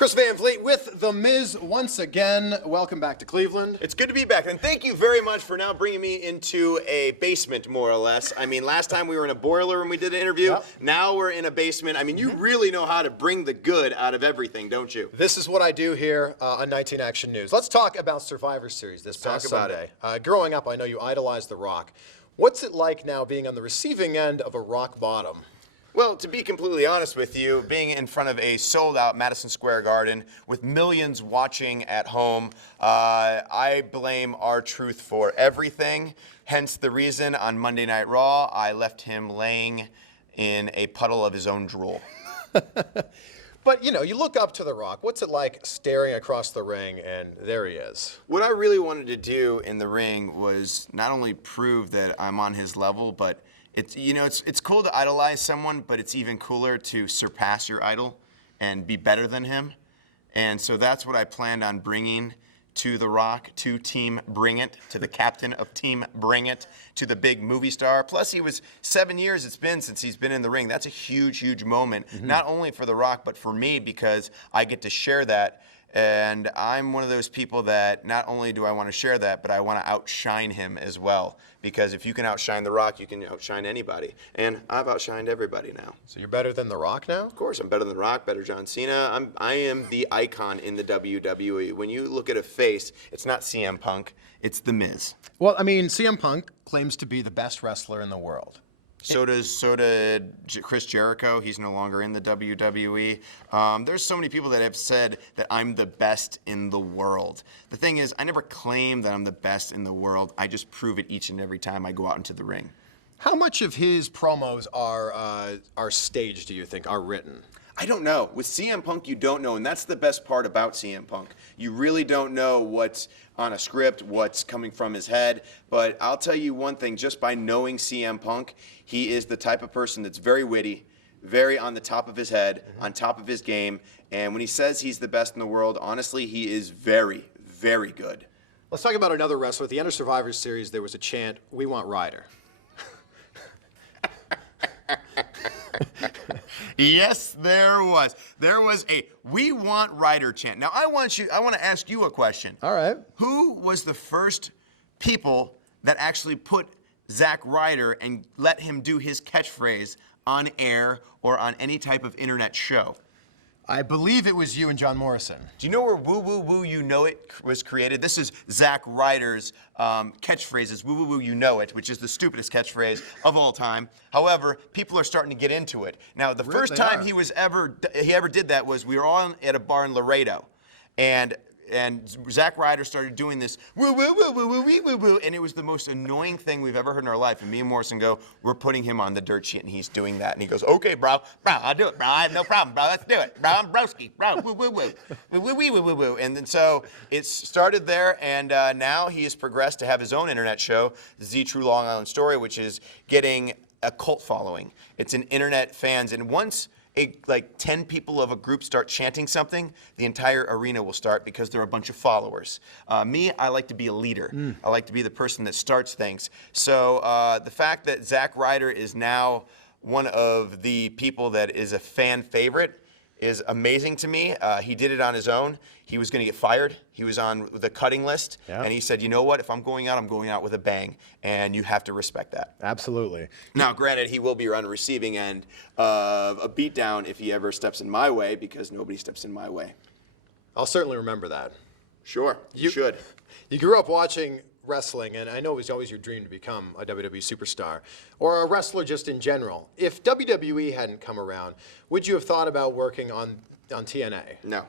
Chris Van Vliet with The Miz once again. Welcome back to Cleveland. It's good to be back, and thank you very much for now bringing me into a basement, more or less. I mean, last time we were in a boiler when we did an interview. Yep. Now we're in a basement. I mean, you really know how to bring the good out of everything, don't you? This is what I do here on 19 Action News. Let's talk about Survivor Series this past Sunday. Growing up, I know you idolized The Rock. What's it like now being on the receiving end of a rock bottom? Well, to be completely honest with you, being in front of a sold-out Madison Square Garden with millions watching at home, I blame R-Truth for everything. Hence the reason on Monday Night Raw, I left him laying in a puddle of his own drool. But, you know, you look up to The Rock. What's it like staring across the ring and there he is? What I really wanted to do in the ring was not only prove that I'm on his level, but it's cool to idolize someone, but it's even cooler to surpass your idol and be better than him. And so that's what I planned on bringing to The Rock, to Team Bring It, to the captain of Team Bring It, to the big movie star. Plus, he was 7 years it's been since he's been in the ring. That's a huge, huge moment, not only for The Rock, but for me, because I get to share that. And I'm one of those people that not only do I want to share that, but I want to outshine him as well. Because if you can outshine The Rock, you can outshine anybody. And I've outshined everybody now. So you're better than The Rock now? Of course, I'm better than The Rock, better John Cena. I am the icon in the WWE. When you look at a face, it's not CM Punk, it's The Miz. Well, I mean, CM Punk claims to be the best wrestler in the world. So did Chris Jericho. He's no longer in the WWE. There's so many people that have said that I'm the best in the world. The thing is, I never claim that I'm the best in the world. I just prove it each and every time I go out into the ring. How much of his promos are staged, do you think, are written? I don't know. With CM Punk, you don't know, and that's the best part about CM Punk. You really don't know what's on a script, what's coming from his head, but I'll tell you one thing, just by knowing CM Punk, he is the type of person that's very witty, very on the top of his head, on top of his game, and when he says he's the best in the world, honestly, he is very, very good. Let's talk about another wrestler. At the end of Survivor Series, there was a chant, "We want Ryder." Yes, there was. There was a "We want Ryder" chant. Now, I want to ask you a question. All right. Who was the first people that actually put Zack Ryder and let him do his catchphrase on air or on any type of internet show? I believe it was you and John Morrison. Do you know where "Woo Woo Woo You Know It" was created? This is Zack Ryder's catchphrases, "Woo Woo Woo You Know It," which is the stupidest catchphrase of all time. However, people are starting to get into it. Now, the first time he ever did that was we were all at a bar in Laredo, and Zack Ryder started doing this "woo woo woo woo woo woo woo woo," and it was the most annoying thing we've ever heard in our life. And me and Morrison go, we're putting him on the dirt sheet, and he's doing that, and he goes, "Okay, bro, I'll do it, bro. I have no problem, bro. Let's do it, bro. I'm broski, bro. Woo woo woo, woo woo woo woo woo." And then so it started there, and now he has progressed to have his own internet show, The True Long Island Story, which is getting a cult following. It's an internet fans, and once like 10 people of a group start chanting something, the entire arena will start because they're a bunch of followers. Me, I like to be a leader. I like to be the person that starts things. So the fact that Zack Ryder is now one of the people that is a fan favorite is amazing to me. He did it on his own. He was going to get fired. He was on the cutting list. Yeah. And he said, you know what? If I'm going out with a bang. And you have to respect that. Absolutely. Now, granted, he will be on the receiving end of a beatdown if he ever steps in my way, because nobody steps in my way. I'll certainly remember that. Sure, you should. You grew up watching wrestling, and I know it was always your dream to become a WWE superstar, or a wrestler just in general. If WWE hadn't come around, would you have thought about working on TNA? No.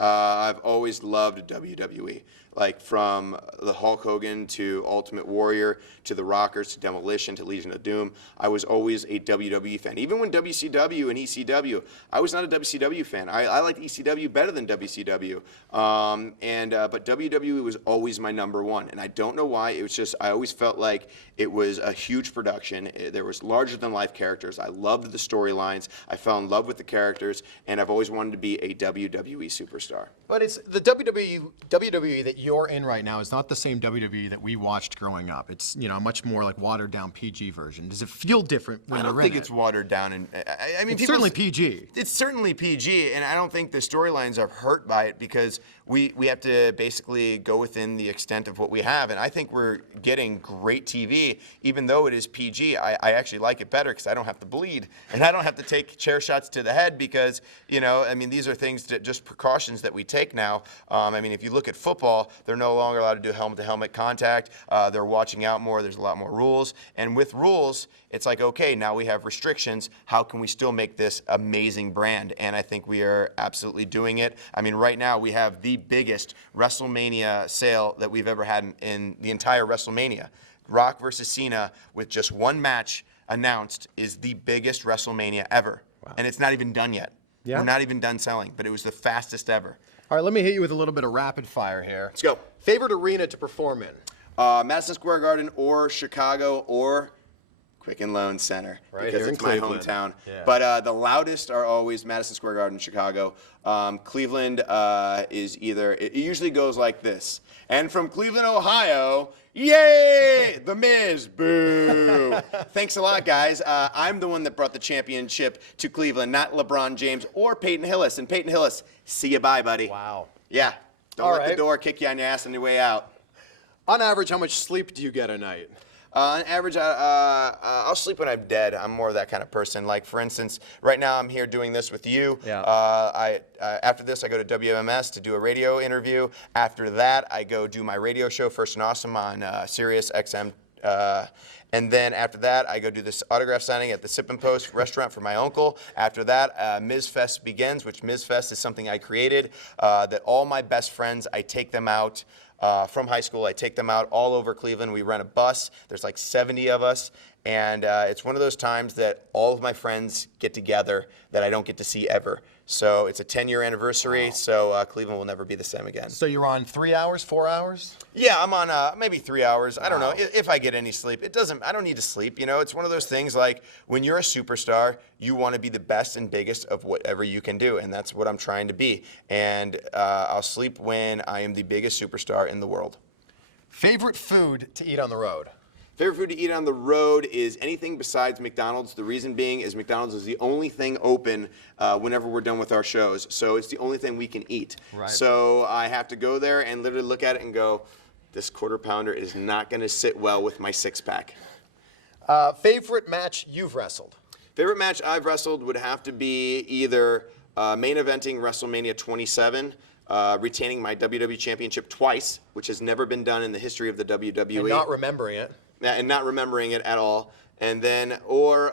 I've always loved WWE. Like from the Hulk Hogan to Ultimate Warrior to the Rockers to Demolition to Legion of Doom, I was always a WWE fan. Even when WCW and ECW, I was not a WCW fan. I liked ECW better than WCW. But WWE was always my number one. And I don't know why. It was just, I always felt like it was a huge production. There was larger than life characters. I loved the storylines. I fell in love with the characters. And I've always wanted to be a WWE superstar. superstar. But it's the WWE that you're in right now is not the same WWE that we watched growing up. It's a much more like watered down PG version. Does it feel different when I don't you're think in it's it? watered down, and I mean, It's certainly PG. It's certainly PG, and I don't think the storylines are hurt by it because we have to basically go within the extent of what we have, and I think we're getting great TV, even though it is PG. I actually like it better because I don't have to bleed, and I don't have to take chair shots to the head because, I mean, these are things that just precautions that we take now. I mean, if you look at football, they're no longer allowed to do helmet-to-helmet contact. They're watching out more. There's a lot more rules, and with rules, it's like, okay, now we have restrictions. How can we still make this amazing brand? And I think we are absolutely doing it. I mean, right now we have the biggest WrestleMania sale that we've ever had in the entire WrestleMania. Rock versus Cena with just one match announced is the biggest WrestleMania ever. Wow. And it's not even done yet. Yeah. We're not even done selling, but it was the fastest ever. All right, let me hit you with a little bit of rapid fire here. Let's go. Favorite arena to perform in? Madison Square Garden or Chicago or Quicken Loan Center, Right because here in it's my Cleveland. hometown. Yeah. But the loudest are always Madison Square Garden and Chicago. Cleveland is either, it usually goes like this. And from Cleveland, Ohio, yay! The Miz, boo! Thanks a lot, guys. I'm the one that brought the championship to Cleveland, not LeBron James or Peyton Hillis. And Peyton Hillis, see you bye, buddy. Wow. Yeah. Don't All let the right. door kick you on your ass on your way out. On average, how much sleep do you get a night? On average, I'll sleep when I'm dead. I'm more of that kind of person. Like, for instance, right now I'm here doing this with you. Yeah. After this, I go to WMS to do a radio interview. After that, I go do my radio show, First and Awesome, on Sirius XM. And then after that, I go do this autograph signing at the Sip and Post restaurant for my uncle. After that, Miz Fest begins, which Miz Fest is something I created, that all my best friends, I take them out. From high school, I take them out all over Cleveland. We rent a bus. There's like 70 of us. And it's one of those times that all of my friends get together that I don't get to see ever. So it's a 10-year anniversary, wow. So Cleveland will never be the same again. So you're on 3 hours, 4 hours? Yeah, I'm on maybe 3 hours. Wow. I don't know if I get any sleep. I don't need to sleep. It's one of those things like when you're a superstar, you want to be the best and biggest of whatever you can do, and that's what I'm trying to be. And I'll sleep when I am the biggest superstar in the world. Favorite food to eat on the road? Favorite food to eat on the road is anything besides McDonald's. The reason being is McDonald's is the only thing open whenever we're done with our shows. So it's the only thing we can eat. Right. So I have to go there and literally look at it and go, this quarter pounder is not going to sit well with my six-pack. Favorite match you've wrestled? Favorite match I've wrestled would have to be either main eventing WrestleMania 27, retaining my WWE Championship twice, which has never been done in the history of the WWE. And not remembering it. And not remembering it at all. And then, or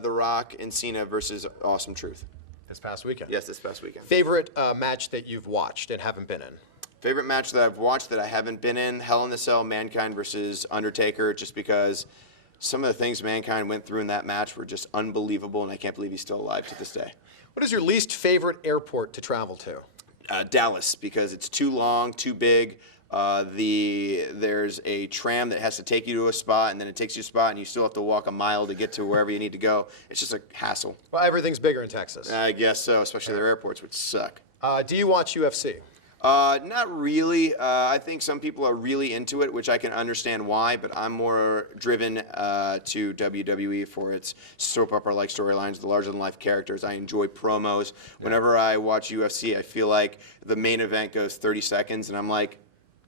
The Rock and Cena versus Awesome Truth. This past weekend? Yes, this past weekend. Favorite match that you've watched and haven't been in? Favorite match that I've watched that I haven't been in, Hell in a Cell, Mankind versus Undertaker, just because some of the things Mankind went through in that match were just unbelievable, and I can't believe he's still alive to this day. What is your least favorite airport to travel to? Dallas, because it's too long, too big. There's a tram that has to take you to a spot, and then it takes you to a spot, and you still have to walk a mile to get to wherever you need to go. It's just a hassle. Well, everything's bigger in Texas. I guess so, especially their airports, which suck. Do you watch UFC? Not really. I think some people are really into it, which I can understand why, but I'm more driven to WWE for its soap opera-like storylines, the larger-than-life characters. I enjoy promos. Whenever I watch UFC, I feel like the main event goes 30 seconds, and I'm like,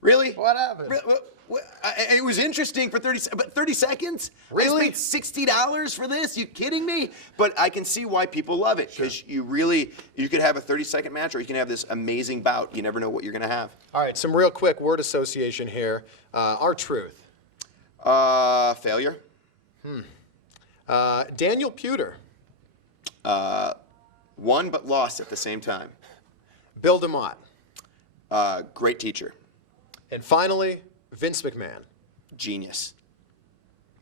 really? What happened? It was interesting for 30 seconds? Really? I spent $60 for this? You kidding me? But I can see why people love it, because you could have a 30-second match, or you can have this amazing bout. You never know what you're going to have. All right, some real quick word association here. R-Truth. Failure. Daniel Puder. Won but lost at the same time. Bill DeMott. Great teacher. And finally, Vince McMahon. Genius.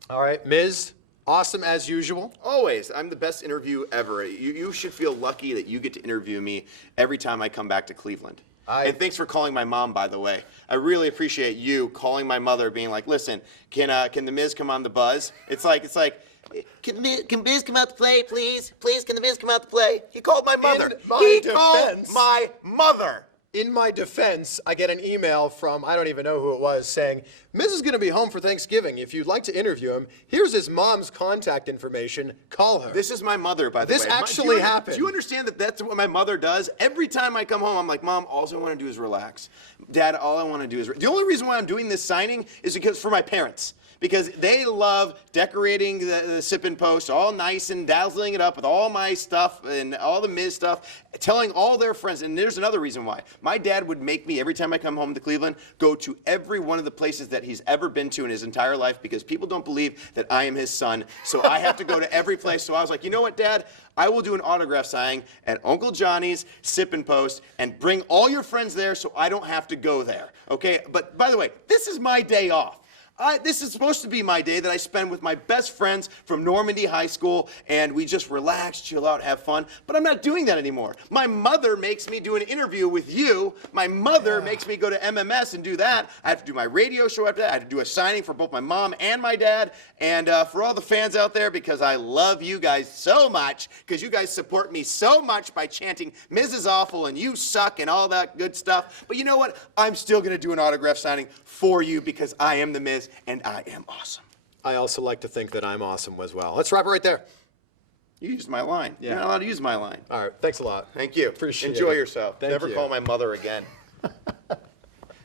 All right, Miz, awesome as usual. Always. I'm the best interview ever. You should feel lucky that you get to interview me every time I come back to Cleveland. And thanks for calling my mom, by the way. I really appreciate you calling my mother, being like, listen, can the Miz come on the buzz? It's like, can Miz come out to play, please? Please, can the Miz come out to play? He called my mother. In my He called defense. my mother. in my defense, I get an email from, I don't even know who it was, saying, Miz is going to be home for Thanksgiving. If you'd like to interview him, here's his mom's contact information. Call her. This is my mother, by the way. This actually happened. Do you understand that that's what my mother does? Every time I come home, I'm like, Mom, all I want to do is relax. Dad, all I want to do is... The only reason why I'm doing this signing is because for my parents. Because they love decorating the Sippin' Post all nice and dazzling it up with all my stuff and all the Miz stuff, telling all their friends. And there's another reason why. My dad would make me, every time I come home to Cleveland, go to every one of the places that he's ever been to in his entire life because people don't believe that I am his son. So I have to go to every place. So I was like, you know what, Dad? I will do an autograph signing at Uncle Johnny's Sippin' Post and bring all your friends there so I don't have to go there. Okay? But by the way, this is my day off. This is supposed to be my day that I spend with my best friends from Normandy High School, and we just relax, chill out, have fun. But I'm not doing that anymore. My mother makes me do an interview with you. My mother makes me go to MMS and do that. I have to do my radio show after that. I have to do a signing for both my mom and my dad. And for all the fans out there, because I love you guys so much, because you guys support me so much by chanting Mrs. Awful and you suck and all that good stuff. But you know what? I'm still going to do an autograph signing for you because I am the Miz. And I am awesome. I also like to think that I'm awesome as well. Let's wrap it right there. You used my line. Yeah. You're not allowed to use my line. All right. Thanks a lot. Thank you. Appreciate it. Enjoy yourself. Thank Never you. call my mother again.